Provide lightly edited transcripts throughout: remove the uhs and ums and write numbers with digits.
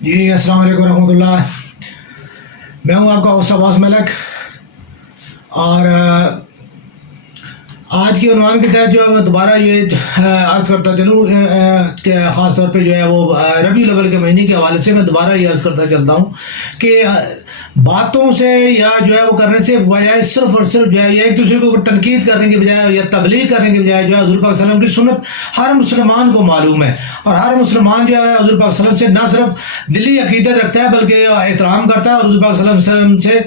جی السلام علیکم ورحمۃ اللہ. میں ہوں آپ کا ہوسٹ عباس ملک. اور آج کی عنوان کے تحت جو ہے میں دوبارہ یہ عرض کرتا چلوں کہ خاص طور پہ جو ہے وہ ربیع الاول کے مہینے کے حوالے سے میں دوبارہ یہ عرض کرتا چلتا ہوں کہ باتوں سے یا جو ہے وہ کرنے سے بجائے صرف اور صرف جو ہے یا ایک دوسرے کے اوپر تنقید کرنے کے بجائے یا تبلیغ کرنے کے بجائے جو ہے حضور پاک صلی اللہ علیہ وسلم کی سنت ہر مسلمان کو معلوم ہے. اور ہر مسلمان جو ہے حضور پاک صلی اللہ علیہ وسلم سے نہ صرف دلی عقیدت رکھتا ہے بلکہ احترام کرتا ہے. اور حضور پاک صلی اللہ علیہ وسلم سے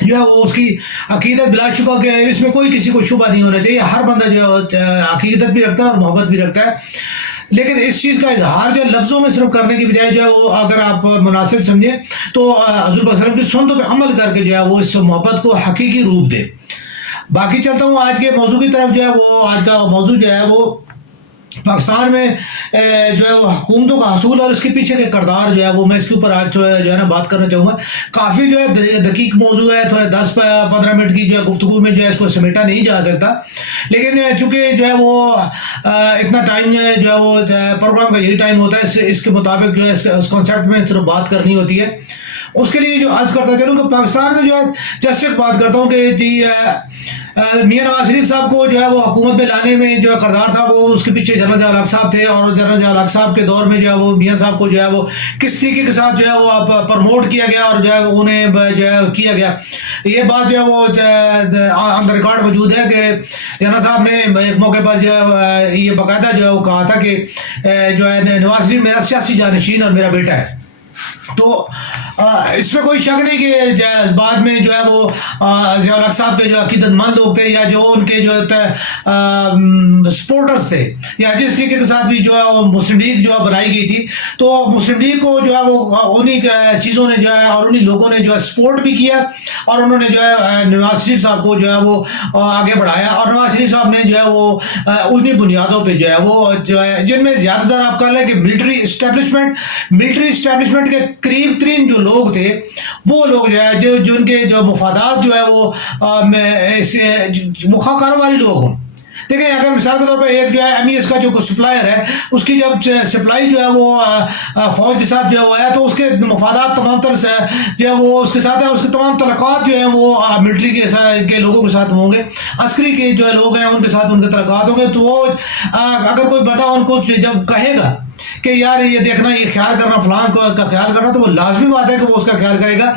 جو ہے وہ اس کی عقیدت بلا شبہ کہ اس میں کوئی کسی کو شبہ نہیں ہونا چاہیے. ہر بندہ جو ہے عقیدت بھی رکھتا ہے اور محبت بھی رکھتا ہے. لیکن اس چیز کا اظہار جو ہے لفظوں میں صرف کرنے کی بجائے جو ہے وہ اگر آپ مناسب سمجھیں تو حضور پاک صلی اللہ علیہ وسلم کی سنتوں پہ عمل کر کے جو ہے وہ اس محبت کو حقیقی روپ دے. باقی چلتا ہوں آج کے موضوع کی طرف. جو ہے وہ آج کا موضوع جو ہے وہ پاکستان میں جو ہے وہ حکومتوں کا حصول اور اس کے پیچھے کے کردار جو ہے وہ میں اس کے اوپر آج جو ہے نا بات کرنا چاہوں گا. کافی جو ہے دقیق موضوع ہے, تو 10-15 منٹ کی جو ہے گفتگو میں جو ہے اس کو سمیٹا نہیں جا سکتا. لیکن چونکہ جو ہے وہ اتنا ٹائم جو ہے وہ پروگرام کا یہی ٹائم ہوتا ہے, اس کے مطابق جو ہے اس کانسیپٹ میں صرف بات کرنی ہوتی ہے. اس کے لیے جو عرض کرتا چلوں کہ پاکستان میں جو ہے جسٹ بات کرتا ہوں کہ جی میاں نواز شریف صاحب کو جو ہے وہ حکومت میں لانے میں جو ہے کردار تھا وہ اس کے پیچھے جنرل ضیاء الحق صاحب تھے. اور جنرل ضیاء الحق صاحب کے دور میں جو ہے وہ میاں صاحب کو جو ہے وہ کس طریقے کے ساتھ جو ہے وہ پروموٹ کیا گیا اور جو ہے انہیں جو ہے کیا گیا. یہ بات جو ہے وہ آن دا ریکارڈ موجود ہے کہ جنرل صاحب نے ایک موقع پر جو ہے یہ باقاعدہ جو ہے وہ کہا تھا کہ جو ہے نواز شریف میرا سیاسی جانشین اور میرا بیٹا ہے. تو اس میں کوئی شک نہیں کہ بعد میں جو ہے وہ ضیاء الحق صاحب کے جو عقیدت مند لوگ تھے یا جو ان کے جو سپورٹرز تھے یا جس طریقے کے ساتھ بھی جو ہے وہ مسلم لیگ جو ہے بنائی گئی تھی, تو مسلم لیگ کو جو ہے وہ انہی چیزوں نے جو ہے اور انہی لوگوں نے جو ہے سپورٹ بھی کیا اور انہوں نے جو ہے نواز شریف صاحب کو جو ہے وہ آگے بڑھایا. اور نواز شریف صاحب نے جو ہے وہ انہی بنیادوں پہ جو ہے وہ جو ہے جن میں زیادہ تر آپ کہہ لیں کہ ملٹری اسٹیبلشمنٹ کے قریب ترین جو لوگ تھے وہ لوگ جو ہے جو ان کے جو مفادات جو ہے وہ کاروباری لوگ ہوں. دیکھیں اگر مثال کے طور پہ ایک جو ہے ایم ای ایس کا جو سپلائر ہے اس کی جب سپلائی جو ہے وہ فوج کے ساتھ جو ہے وہ ہے تو اس کے مفادات تمام تر جو ہے وہ اس کے ساتھ ہے. اس کے تمام تعلقات جو ہیں وہ ملٹری کے لوگوں کے ساتھ ہوں گے, عسکری کے جو ہے لوگ ہیں ان کے ساتھ ان کے تعلقات ہوں گے. تو وہ اگر کوئی بندہ ان کو جب کہے گا کہ یار یہ دیکھنا یہ خیال کرنا فلاں کا خیال کرنا, تو وہ لازمی بات ہے کہ وہ اس کا خیال کرے گا.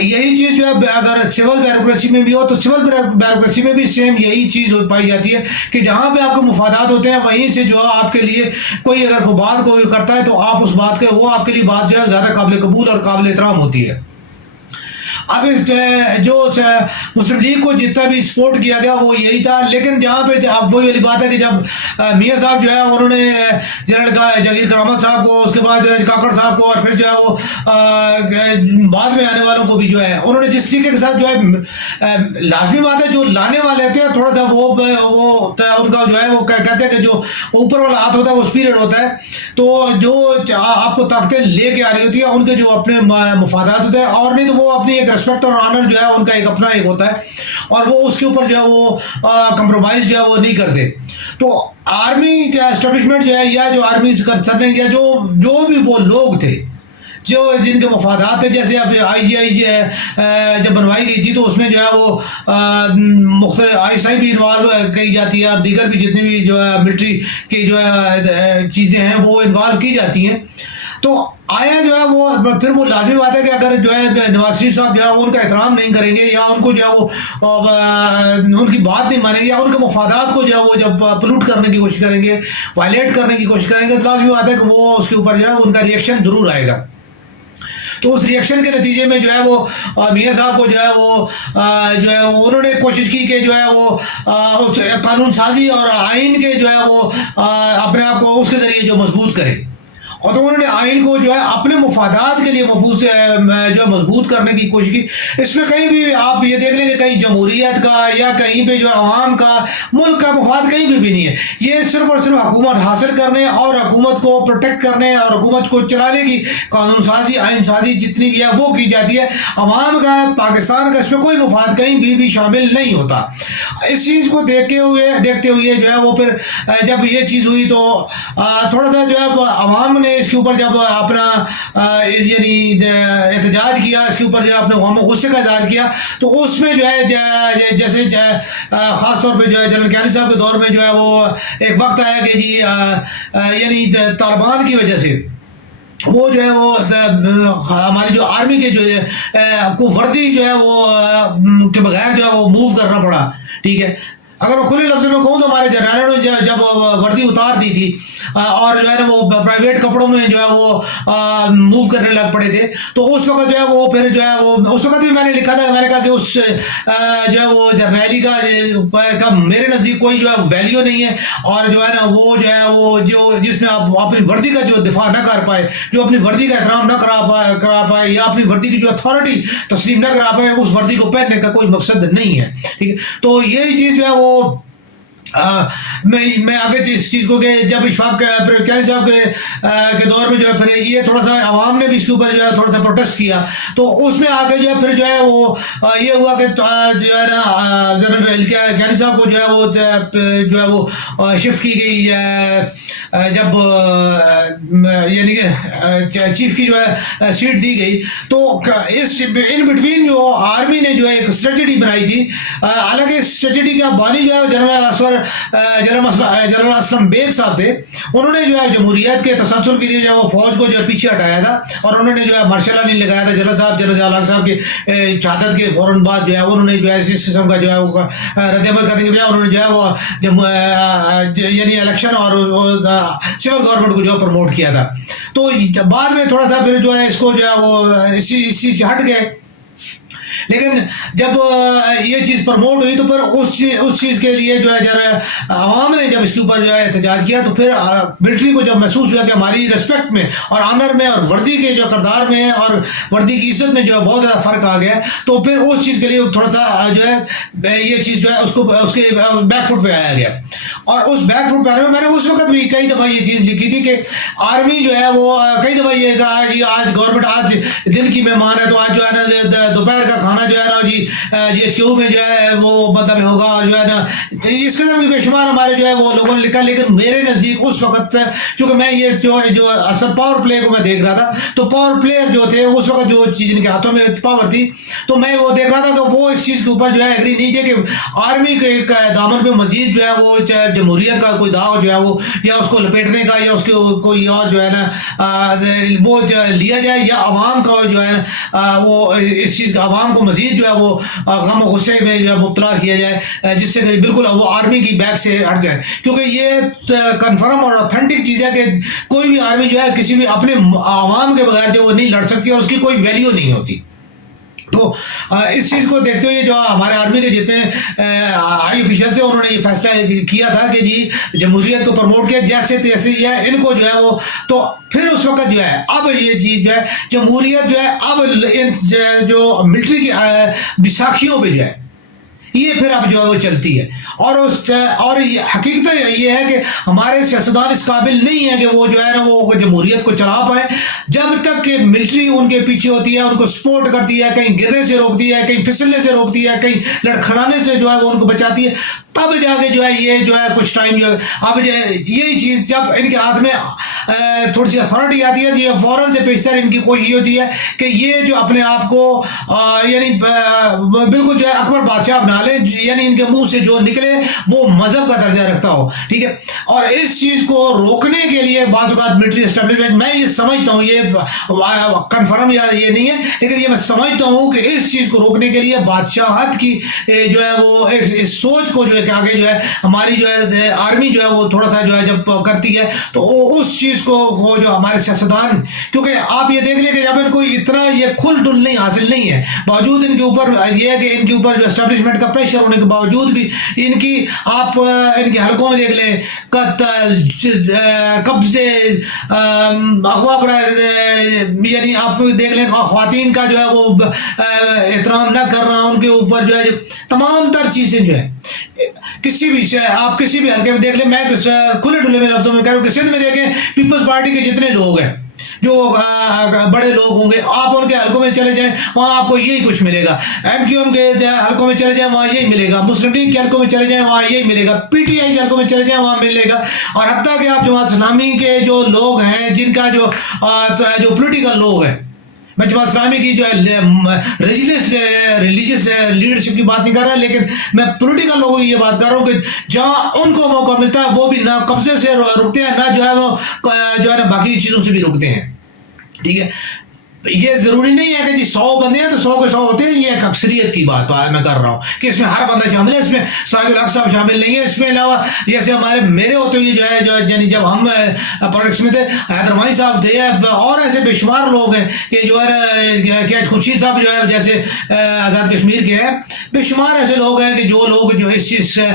یہی چیز جو ہے اگر سول بیوروکریسی میں بھی ہو تو سول بیوروکریسی میں بھی سیم یہی چیز پائی جاتی ہے کہ جہاں پہ آپ کے مفادات ہوتے ہیں وہیں سے جو ہے آپ کے لیے کوئی اگر کوئی بات کوئی کرتا ہے تو آپ اس بات کے وہ آپ کے لیے بات جو ہے زیادہ قابل قبول اور قابل احترام ہوتی ہے. اب جو مسلم لیگ کو جتنا بھی سپورٹ کیا گیا وہ یہی تھا. لیکن جہاں پہ اب وہی والی بات ہے کہ جب میاں صاحب جو ہے انہوں نے جنرل جہانگیر کرامت صاحب کو, اس کے بعد کاکڑ صاحب کو اور پھر جو ہے وہ بعد میں آنے والوں کو بھی جو ہے انہوں نے جس طریقے کے ساتھ جو ہے لازمی بات ہے جو لانے والے ہوتے ہیں تھوڑا سا وہ ان کا جو ہے وہ کہتے ہیں کہ جو اوپر والا ہاتھ ہوتا ہے وہ اسپیرٹ ہوتا ہے. تو جو آپ کو طاقتیں لے کے آ رہی ہوتی ہیں ان کے جو اپنے مفادات ہوتے ہیں اور نہیں تو وہ اپنی ایک ریسپیکٹ اور آنر جو ہے ان کا ایک اپنا ایک ہوتا ہے اور وہ اس کے اوپر جو ہے وہ کمپرومائز جو ہے وہ نہیں کرتے. تو آرمی کا اسٹیبلشمنٹ جو ہے یا جو آرمی سرنگ یا جو بھی وہ لوگ تھے جو جن کے مفادات تھے, جیسے اب آئی جی آئی جب بنوائی گئی تھی تو اس میں جو ہے وہ مختلف آئی ایس آئی بھی انوالو کی جاتی ہے اور دیگر بھی جتنی بھی جو ہے ملٹری کی جو ہے چیزیں ہیں وہ انوالو کی جاتی ہیں. تو آیا جو ہے وہ پھر وہ لازمی بات ہے کہ اگر جو ہے نواز شریف صاحب جو ہے ان کا احترام نہیں کریں گے یا ان کو جو ہے وہ ان کی بات نہیں مانیں گے یا ان کے مفادات کو جو ہے وہ جب پلوٹ کرنے کی کوشش کریں گے, وائلیٹ کرنے کی کوشش کریں گے, تو لازمی بات ہے کہ وہ اس کے اوپر جو ہے ان کا ریئیکشن ضرور آئے گا. تو اس ریئیکشن کے نتیجے میں جو ہے وہ میاں صاحب کو جو ہے وہ انہوں نے کوشش کی کہ جو ہے وہ قانون سازی اور آئین کے جو ہے وہ اپنے آپ کو اس کے ذریعے جو مضبوط کرے. اور تو انہوں نے آئین کو جو ہے اپنے مفادات کے لیے محفوظ جو ہے مضبوط کرنے کی کوشش کی. اس میں کہیں بھی آپ یہ دیکھ لیں کہ کہیں جمہوریت کا یا کہیں پہ جو عوام کا ملک کا مفاد کہیں بھی نہیں ہے. یہ صرف اور صرف حکومت حاصل کرنے اور حکومت کو پروٹیکٹ کرنے اور حکومت کو چلانے کی قانون سازی آئین سازی جتنی بھی ہے وہ کی جاتی ہے. عوام کا پاکستان کا اس میں کوئی مفاد کہیں بھی شامل نہیں ہوتا. اس چیز کو دیکھتے ہوئے جو ہے وہ پھر جب یہ چیز ہوئی تو تھوڑا سا جو ہے عوام نے نے اس کے اوپر جب اپنا یعنی احتجاج کیا، اس کے اوپر جو اپنے غم و غصے کا اظہار کیا، تو اس میں جو ہے جیسے خاص طور پہ جو ہے جنرل کیانی صاحب کے دور میں جو ہے وہ ایک وقت آیا کہ جی یعنی طالبان کی وجہ سے وہ جو ہے وہ ہماری جو آرمی کے جو ہے کو وردی جو ہے وہ کے بغیر جو ہے وہ موو کرنا پڑا. ٹھیک ہے، اگر میں کھلے لفظ میں کہوں تو ہمارے جنرلوں نے جب وردی اتار دی تھی اور جو ہے نا وہ پرائیویٹ کپڑوں میں جو ہے وہ موو کرنے لگ پڑے تھے، تو اس وقت جو ہے وہ پھر جو ہے وہ اس وقت بھی میں نے لکھا تھا، میں نے کہا کہ اس جو ہے وہ جرنیلی کا میرے نزدیک کوئی جو ہے ویلیو نہیں ہے، اور جو ہے نا وہ جو ہے وہ جس میں آپ اپنی وردی کا جو دفاع نہ کر پائے، جو اپنی وردی کا احترام نہ کرا پائے یا اپنی وردی کی جو اتھارٹی تسلیم نہ کرا پائے، اس وردی کو پہننے کا کوئی مقصد نہیں ہے. ٹھیک ہے، تو یہی چیز جو ہے وہ میں آگے اس چیز کو کہ جب اشفاق کیانی صاحب کے دور میں جو ہے پھر یہ تھوڑا سا عوام نے بھی اس کے اوپر جو ہے تھوڑا سا پروٹیسٹ کیا، تو اس میں آگے جو ہے پھر جو ہے وہ یہ ہوا کہ جو ہے نا جنرل کیانی صاحب کو جو ہے وہ شفٹ کی گئی جب یعنی کہ چیف کی جو ہے سیٹ دی گئی. تو اس ان بٹوین جو آرمی نے جو ہے ایک اسٹریٹجی بنائی تھی، حالانکہ اس اسٹریٹجی کا بانی جو ہے جنرل اسلم بیگ صاحب تھے. انہوں نے جو ہے جمہوریت کے تسلسل کے لیے جو ہے وہ فوج کو جو ہے پیچھے ہٹایا تھا، اور انہوں نے جو ہے مارشل لا نہیں لگایا تھا. جنرل صاحب کی شہادت کے فوراً بعد جو ہے انہوں نے جو ہے اس قسم کا جو ہے وہ رد عمل کرنے کے بجائے انہوں نے جو ہے وہ یعنی الیکشن اور سول گورنمنٹ کو جو ہے پروموٹ کیا تھا. تو بعد میں تھوڑا سا پھر جو ہے اس کو جو ہے وہ اس چیز سے ہٹ گئے، لیکن جب یہ چیز پروموٹ ہوئی تو پھر اس چیز کے لیے جو ہے عوام نے جب اس کے اوپر جو ہے احتجاج کیا، تو پھر ملٹری کو جب محسوس ہوا کہ ہماری رسپیکٹ میں اور آنر میں اور وردی کے جو کردار میں اور وردی کی عزت میں جو ہے بہت زیادہ فرق آ گیا، تو پھر اس چیز کے لیے تھوڑا سا جو ہے یہ چیز جو ہے اس کے بیک فٹ پہ آیا گیا. اور اس بیک فٹ پہ آنے میں نے اس وقت بھی کئی دفعہ یہ چیز لکھی تھی کہ آرمی جو ہے وہ کئی دفعہ یہ کہا جی آج گورنمنٹ آج دن کی مہمان ہے، تو آج جو ہے نا دوپہر کا کھانا جو ہے نا جی ایچ کیو میں جو ہے وہ مطلب ہوگا، جو ہے نا اس قسم کی بے شمار ہمارے جو ہے وہ لوگوں نے لکھا. لیکن میرے نزدیک اس وقت چونکہ میں یہ جو اصل پاور پلے کو میں دیکھ رہا تھا، تو پاور پلیئر جو تھے اس وقت جو چیز ان کے ہاتھوں میں پاور تھی، تو میں وہ دیکھ رہا تھا کہ وہ اس چیز کے اوپر جو ہے ایگری نہیں تھے کہ آرمی کے دامن پہ مزید جو ہے وہ جمہوریت کا کوئی داغ جو ہے وہ یا اس کو لپیٹنے کا یا اس کے کوئی اور جو ہے نا وہ لیا جائے، یا عوام کا جو ہے وہ اس چیز کا عوام کو مزید جو ہے وہ غم و غصے میں جو ہے مبتلا کیا جائے، جس سے بالکل وہ آرمی کی بیک سے ہٹ جائے. کیونکہ یہ کنفرم اور اتھینٹک چیز ہے کہ کوئی بھی آرمی جو ہے کسی بھی اپنے عوام کے بغیر جو وہ نہیں لڑ سکتی اور اس کی کوئی ویلیو نہیں ہوتی. تو اس چیز کو دیکھتے ہوئے جو ہمارے آرمی کے جتنے ہائی آفیشل تھے انہوں نے یہ فیصلہ کیا تھا کہ جی جمہوریت کو پروموٹ کیا جیسے تیسے یا ان کو جو ہے وہ. تو پھر اس وقت جو ہے اب یہ چیز جو ہے جمہوریت جو ہے اب ان جو ملٹری کی بیساکھیوں پہ جو ہے یہ پھر اب جو ہے وہ چلتی ہے. اور حقیقت یہ ہے کہ ہمارے سیاستدان اس قابل نہیں ہے کہ وہ جو ہے نا وہ جمہوریت کو چلا پائیں جب تک کہ ملٹری ان کے پیچھے ہوتی ہے، ان کو سپورٹ کرتی ہے، کہیں گرنے سے روکتی ہے، کہیں پھسلنے سے روکتی ہے، کہیں لڑکھڑانے سے جو ہے وہ ان کو بچاتی ہے. تب جا کے جو ہے یہ جو ہے کچھ ٹائم جو ہے اب جو ہے یہی چیز جب ان کے ہاتھ میں تھوڑی سی اتھارٹی آتی ہے، یہ فوراً سے پیشتر ان کی کوشش ہوتی ہے کہ یہ جو اپنے آپ کو یعنی بالکل جو ہے اکبر بادشاہ بنا لے، یعنی ان کے منہ سے جو نکلے وہ مذہب کا درجہ رکھتا ہو. ٹھیک ہے، اور اس چیز کو روکنے کے لیے بعض اوقات ملٹری اسٹیبلشمنٹ، میں یہ سمجھتا ہوں یہ کنفرم یا یہ نہیں ہے لیکن یہ میں سمجھتا ہوں کہ اس چیز کو روکنے کے لیے بادشاہت کی جو ہے وہ اس سوچ کو جو ہے کہ آگے جو ہے ہماری جو ہے آرمی جو ہے وہ تھوڑا سا جو ہے جب کرتی ہے تو اس چیز کو وہ جو ہمارے سیاستدان، کیونکہ آپ یہ دیکھ لیں کہ جب ان کو اتنا یہ کھل ڈل نہیں حاصل نہیں ہے، باوجود ان کے اوپر یہ ہے کہ ان کے اوپر جو اسٹیبلشمنٹ کا پریشر ہونے کے باوجود بھی ان کی آپ ان کے حلقوں میں دیکھ لیں قتل، قبضے، اغوا یعنی آپ دیکھ لیں خواتین کا جو ہے وہ احترام نہ کرنا، ان کے اوپر جو ہے تمام تر چیزیں جو ہے کسی بھی آپ کسی بھی حلقے میں دیکھ لیں. میں کھلے ڈھلے میں لفظوں میں کہہ رہا ہوں کہ سندھ میں دیکھیں پیپلز پارٹی کے جتنے لوگ ہیں جو بڑے لوگ ہوں گے، آپ ان کے حلقوں میں چلے جائیں وہاں آپ کو یہی کچھ ملے گا، MQM کے حلقوں میں چلے جائیں وہاں یہی ملے گا، مسلم لیگ کے حلقوں میں چلے جائیں وہاں یہی ملے گا، PTI کے حلقوں میں چلے جائیں وہاں ملے گا، اور حتیٰ کہ آپ جماعت اسلامی کے جو لوگ ہیں جن کا جو پولیٹیکل لوگ ہیں، میں جماعت اسلامی کی جو ہے ریلیجیس لیڈرشپ کی بات نہیں کر رہا، لیکن میں پولیٹیکل لوگوں کی یہ بات کر رہا ہوں کہ جہاں ان کو موقع ملتا ہے وہ بھی نہ قبضے سے رکتے ہیں، نہ جو ہے وہ باقی چیزوں سے بھی رکتے ہیں، ٹھیک ہے۔ یہ ضروری نہیں ہے کہ جی 100 بندے ہیں تو 100 کے 100 ہوتے ہیں، یہ ایک اکثریت کی بات میں کر رہا ہوں کہ اس میں ہر بندہ شامل ہے، اس میں سراج الحق صاحب شامل نہیں ہے، اس میں علاوہ جیسے میرے ہوتے ہوئے یعنی جب ہم پالیٹکس میں تھے، حیدر مائی صاحب تھے، اور ایسے بے شمار لوگ ہیں کہ جو ہے خورشید صاحب جو ہے جیسے آزاد کشمیر کے ہیں، بے شمار ایسے لوگ ہیں کہ جو لوگ جو اس چیز سے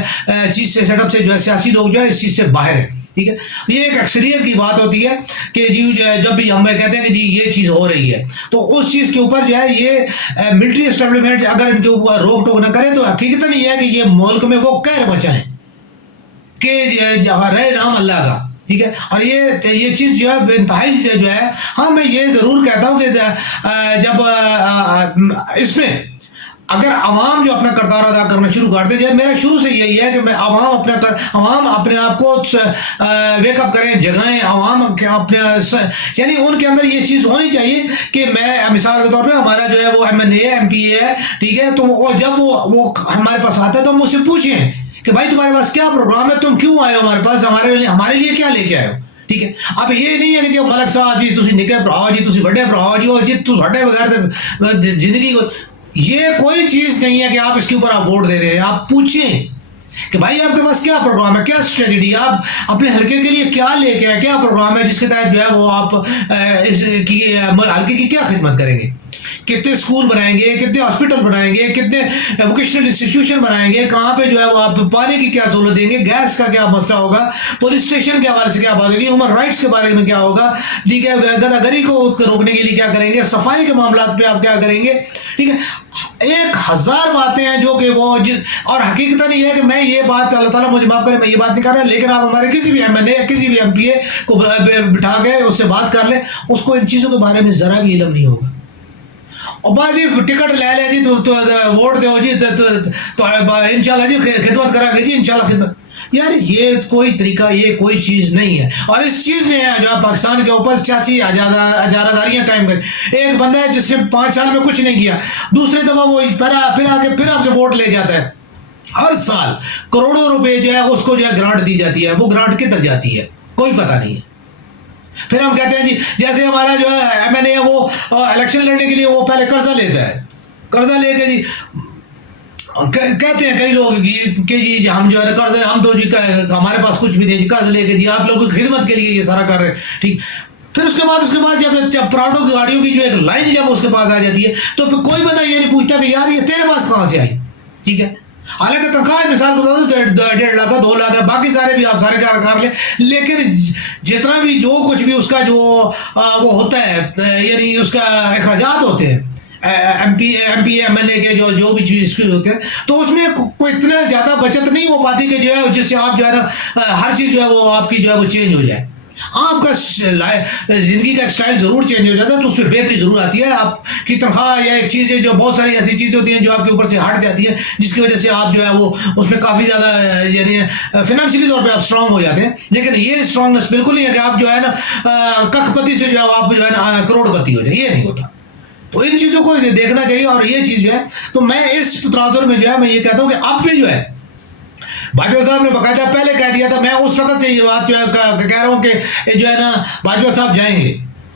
سیٹ اپ سے جو ہے سیاسی لوگ جو ہے اس چیز سے باہر ہیں، ٹھیک ہے۔ یہ ایک اکثریت کی بات ہوتی ہے کہ جی جب بھی ہم کہتے ہیں کہ جی یہ چیز ہو رہی ہے تو اس چیز کے اوپر جو ہے یہ ملٹری اسٹیبلشمنٹ اگر ان کے اوپر روک ٹوک نہ کرے تو حقیقت یہ ہے کہ یہ ملک میں وہ قہر مچائیں کہ رہے نام اللہ کا، ٹھیک ہے۔ اور یہ چیز جو ہے انتہائی جو ہے، ہاں میں یہ ضرور کہتا ہوں کہ جب اس میں اگر عوام جو اپنا کردار ادا کرنا شروع کر دے جائے، میرا شروع سے یہی ہے کہ میں عوام اپنے آپ کو ویک اپ کریں، جگائیں، عوام اپنے یعنی ان کے اندر یہ چیز ہونی چاہیے کہ میں مثال کے طور پہ ہمارا جو ہے وہ MNA MP ہے، ٹھیک ہے، تو جب وہ ہمارے پاس آتا ہے تو ہم اس سے پوچھیں کہ بھائی تمہارے پاس کیا پروگرام ہے، تم کیوں آئے ہو ہمارے پاس، ہمارے لیے کیا لے کے آئے ہو، ٹھیک ہے۔ اب یہ نہیں ہے کہ جو ملک صاحب جی تسی نکے بڑھاؤ جی تسی بڑے بڑھاؤ جی تھوڑے بغیر زندگی کو، یہ کوئی چیز نہیں ہے کہ آپ اس کے اوپر آپ ووٹ دے دیں، آپ پوچھیں کہ بھائی آپ کے پاس کیا پروگرام ہے، کیا اسٹریٹجی ہے، آپ اپنے حلقے کے لیے کیا لے کے آئے، کیا پروگرام ہے جس کے تحت جو ہے وہ آپ اس کی حلقے کی کیا خدمت کریں گے، کتنے اسکول بنائیں گے، کتنے ہاسپٹل بنائیں گے، کتنے ووکیشنل انسٹیٹیوشن بنائیں گے، کہاں پہ جو ہے وہ آپ پانی کی کیا سہولت دیں گے، گیس کا کیا مسئلہ ہوگا، پولیس اسٹیشن کے حوالے سے کیا بات ہوگی، ہیومن رائٹس کے بارے میں کیا ہوگا، ٹھیک ہے، گدہ گری کو روکنے کے لیے کیا کریں گے، صفائی کے معاملات پہ آپ کیا کریں گے، ٹھیک ہے۔ 1000 باتیں ہیں جو کہ وہ اور حقیقت نہیں ہے کہ میں یہ بات، اللہ تعالیٰ مجھے معاف کرے میں یہ بات نہیں کر رہا، لیکن آپ ہمارے کسی بھی MNA کسی بھی MPA کو بٹھا کے اس سے بات کر لیں، اس کو ان چیزوں کے بارے میں ذرا بھی علم نہیں ہوگا، اور بعض جی ٹکٹ لے لے جی تو ووٹ دو جی تو انشاءاللہ جی خدمت کرا گے جی انشاءاللہ خدمت، یار یہ کوئی طریقہ، یہ کوئی چیز نہیں ہے، اور اس چیز نے جو پاکستان کے اوپر سیاسی اجارہ داریاں قائم کر، ایک بندہ ہے جس نے 5 سال میں کچھ نہیں کیا، دوسری دفعہ وہ پھر آ کے پھر آپ سے ووٹ لے جاتا ہے، ہر سال کروڑوں روپے جو ہے اس کو جو ہے گرانٹ دی جاتی ہے، وہ گرانٹ کدھر جاتی ہے کوئی پتہ نہیں ہے۔ پھر ہم کہتے ہیں جی جیسے ہمارا جو ہے MNA ہے وہ الیکشن لڑنے کے لیے وہ پہلے قرضہ لیتا ہے، قرضہ لے کے جی کہتے ہیں کئی لوگ کہ جی ہم جو ہے قرض ہم تو جی ہمارے پاس کچھ بھی نہیں جی، قرض لے کے جی آپ لوگوں کی خدمت کے لیے یہ سارا کر رہے ہیں، ٹھیک۔ پھر اس کے بعد جب پراڈو کی گاڑیوں کی جو ایک لائن جب اس کے پاس آ جاتی ہے تو پھر کوئی بندہ یہ نہیں پوچھتا کہ یار یہ تیرے پاس کہاں سے آئی، ٹھیک ہے۔ حالانکہ تنخواہ مثال کو 1.5 لاکھ 2 لاکھ ہے، باقی سارے بھی آپ سارے کار لیں، لیکن جتنا بھی جو کچھ بھی اس کا جو وہ ہوتا ہے یعنی اس کا اخراجات ہوتے ہیں MPA MNA کے جو بھی چیز ہوتے ہیں تو اس میں کوئی اتنا زیادہ بچت نہیں ہو پاتی کہ جو ہے جس سے آپ جو ہے نا ہر چیز جو ہے وہ آپ کی جو ہے وہ چینج ہو جائے، آپ کا زندگی کا اسٹائل ضرور چینج ہو جاتا ہے تو اس میں بہتری ضرور آتی ہے، آپ کی تنخواہ یا ایک چیز ہے جو بہت ساری ایسی چیزیں ہوتی ہیں جو آپ کے اوپر سے ہٹ جاتی ہے جس کی وجہ سے آپ جو ہے وہ اس میں کافی زیادہ یعنی فائنینشلی طور پہ آپ اسٹرانگ ہو جاتے ہیں، لیکن یہ اسٹرانگنیس بالکل نہیں ہے کہ آپ جو ہے نا ککھ پتی سے جو ہے آپ جو ہے نا کروڑ پتی ہو جائے، یہ نہیں ہوتا۔ تو ان چیزوں کو دیکھنا چاہیے، اور یہ چیز جو ہے تو میں اس تناظر میں جو ہے میں یہ کہتا ہوں کہ اب بھی جو ہے باجوہ صاحب نے باقاعدہ پہلے کہہ دیا تھا، میں اس وقت سے یہ بات جو ہے کہہ رہا ہوں کہ جو ہے نا باجوہ صاحب جائیں گے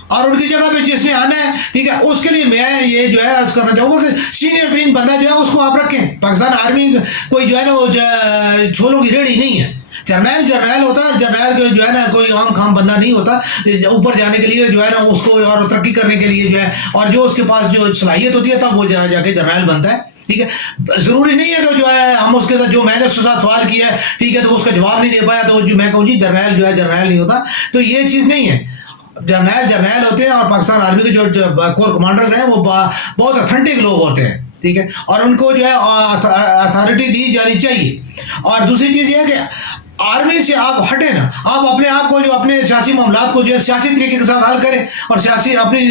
اور ان کی جگہ پہ جس نے آنا ہے، ٹھیک ہے، اس کے لیے میں یہ جو ہے عرض کرنا چاہوں گا کہ سینئر ترین بندہ جو ہے اس کو آپ رکھیں۔ پاکستان آرمی کوئی جو ہے نا وہ چھولوں کی ریڑھی نہیں ہے، جرنیل ہوتا ہے، جرنیل کو جو ہے نا کوئی عام خام بندہ نہیں ہوتا، اوپر جانے کے لیے جو ہے نا اس کو اور ترقی کرنے کے لیے جو ہے اور جو اس کے پاس جو صلاحیت ہوتی ہے تب وہ جا کے جرنیل بنتا ہے، ٹھیک ہے۔ ضروری نہیں ہے کہ جو ہے ہم اس کے ساتھ جو میں نے اس کے ساتھ سوال کیا ہے، ٹھیک ہے، تو اس کا جواب نہیں دے پایا تو جو میں کہوں جی جرنیل جو ہے جرنیل نہیں ہوتا، تو یہ چیز نہیں ہے، جرنیل ہوتے ہیں، اور پاکستان آرمی کے جو کور کمانڈرز ہیں وہ بہت اتھینٹک لوگ ہوتے ہیں، ٹھیک ہے، اور ان کو جو ہے اتھارٹی دی جانی چاہیے۔ اور دوسری چیز یہ ہے کہ آرمی سے آپ ہٹیں نا, آپ اپنے آپ کو جو اپنے سیاسی معاملات کو جو ہے سیاسی طریقے کے ساتھ حل کریں, اور سیاسی اپنی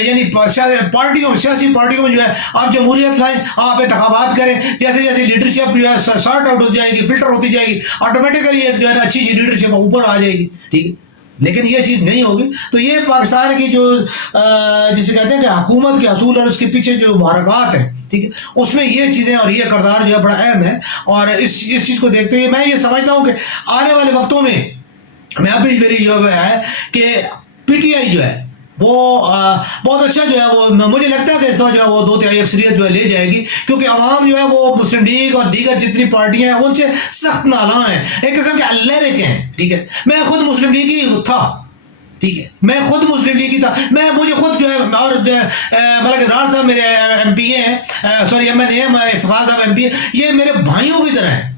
یعنی سیاسی پارٹیوں میں جو ہے آپ جمہوریت لائیں, آپ انتخابات کریں, جیسے جیسے لیڈرشپ جو ہے سارٹ آؤٹ ہو جائے گی, فلٹر ہوتی جائے گی, آٹومیٹیکلی ایک جو ہے اچھی لیڈرشپ اوپر آ جائے گی, ٹھیک ہے. لیکن یہ چیز نہیں ہوگی. تو یہ پاکستان کی جو جسے کہتے ہیں کہ حکومت کے اصول اور اس کے پیچھے جو محرکات ہیں, ٹھیک ہے, اس میں یہ چیزیں اور یہ کردار جو ہے بڑا اہم ہے. اور اس چیز کو دیکھتے ہوئے میں یہ سمجھتا ہوں کہ آنے والے وقتوں میں ابھی میری جو ہے کہ پی ٹی آئی جو ہے وہ بہت اچھا جو ہے وہ مجھے لگتا ہے کہ اس طرح جو ہے وہ 2/3 اکثریت جو ہے لے جائے گی, کیونکہ عوام جو ہے وہ مسلم لیگ اور دیگر جتنی پارٹیاں ہیں ان سے سخت نالاں ہیں, ایک قسم کے اللہ کے ہیں, ٹھیک ہے. میں خود مسلم لیگی تھا, ٹھیک ہے, میں خود مسلم لیگی تھا. مجھے خود جو ہے, اور ملک راز صاحب میرے ایم پی اے ہیں, سوری ایم این اے, افتخار صاحب ایم پی اے, یہ میرے بھائیوں کی طرح ہیں.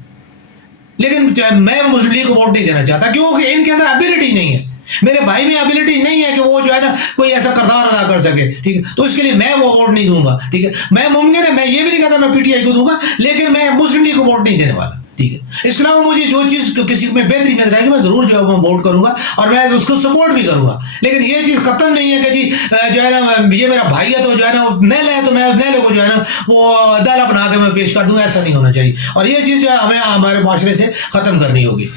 لیکن میں مسلم لیگ کو ووٹ نہیں دینا چاہتا, کیونکہ ان کے اندر ابیلٹی نہیں ہے. میرے بھائی میں ابیلٹی نہیں ہے کہ وہ جو ہے نا کوئی ایسا کردار ادا کر سکے, ٹھیک ہے. تو اس کے لیے میں وہ ووٹ نہیں دوں گا, ٹھیک ہے. میں ممکن ہے, میں یہ بھی نہیں کہتا میں پی ٹی آئی کو دوں گا, لیکن میں مسلم لیگ کو ووٹ نہیں دینے والا, ٹھیک ہے. اس کے علاوہ مجھے جو چیز کسی میں بہتری نظر آئے گی میں ضرور جو ہے میں ووٹ کروں گا, اور میں اس کو سپورٹ بھی کروں گا. لیکن یہ چیز قطعاً نہیں ہے کہ جی جو ہے نا یہ میرا بھائی ہے تو جو ہے نا نیل ہے تو میں اس نیل کو جو ہے نا وہ دالا بنا کے میں پیش کر دوں, ایسا نہیں ہونا چاہیے. اور یہ چیز جو ہے ہمیں ہمارے معاشرے سے ختم کرنی ہوگی.